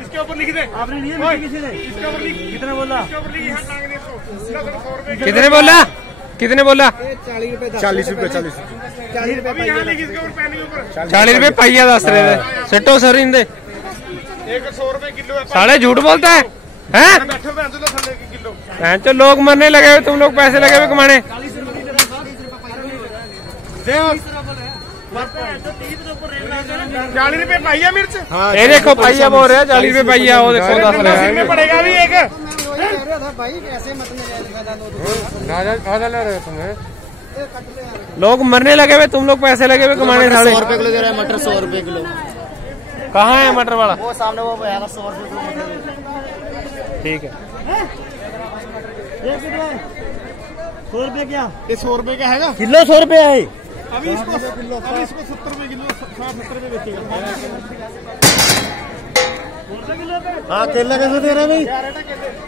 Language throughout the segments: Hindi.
इसके ऊपर लिख दे। आपने लिए किसी ने? इसके ऊपर लिख। कितने बोला? कितने बोला? कितने बोला? 40 रुपए 40 रुपए 40 रुपए पाइया दस रहे थे। सेटो सर इंदे 100 रुपए किलो। साले झूठ बोलता है हैं? तो लोग मरने लगे हुए, तुम लोग पैसे लगे हुए कमाने। 40 रुपए पाइया मिर्च। ये देखो पाइया बोल रहे हैं 40 रुपए पाइया। वो देखो 10 में पड़ेगा भी एक। आधा ले रहे हो तुम्हें। लोग मरने लगे हुए, तुम लोग पैसे लगे हुए कमाने। 100 रुपए किलो दे रहा है मटर। 100 रुपए किलो। कहाँ है मटर वाला? वो सामने वो 100 रुपए किलो। ठीक है। 100 रुपए क्या? ये 100 रुपए का हैगा किलो 100 रुपए है। अभी इसको 70 रुपए किलो 60-70 रुपए बेचेगा। हाँ केला कैसे दे रहे भाई?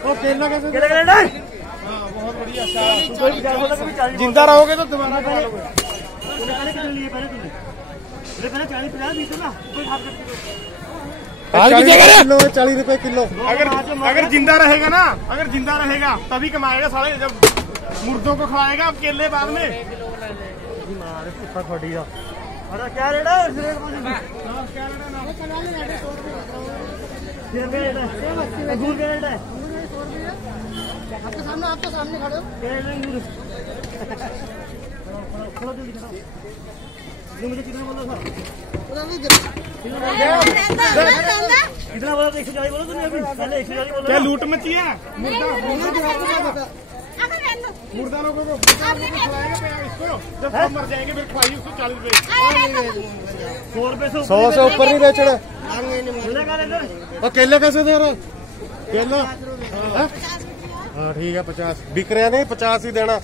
वो केला कैसे? बहुत बढ़िया। जिंदा रहोगे तो तुम्हारा किलो 40 रुपए किलो। अगर जिंदा रहेगा ना, अगर जिंदा रहेगा तभी कमाएगा साले। जब मुर्दों को खिलाएगा अब केले बाद में। अरे क्या रेट है? आपके सामने खड़े हो। मुझे कितना बोला था? कितना बोला था? 140 बोला तुमने अभी? पहले 140 बोला। क्या लूट मची है? मुर्दा लोगों को खिलाएगा इसको। जब सब मर जाएंगे फिर खिलाइए उसको 40 रुपए। 100 रुपए 100 से ऊपर नहीं बेचना। और केले कैसे दे रहे? केला हाँ ठीक है 50 बिक रहे नहीं 50 ही देना।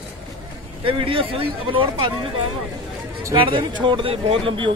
ये वीडियो सही अपलोड पा दीजिए। छोड़ दे बहुत लंबी होगी।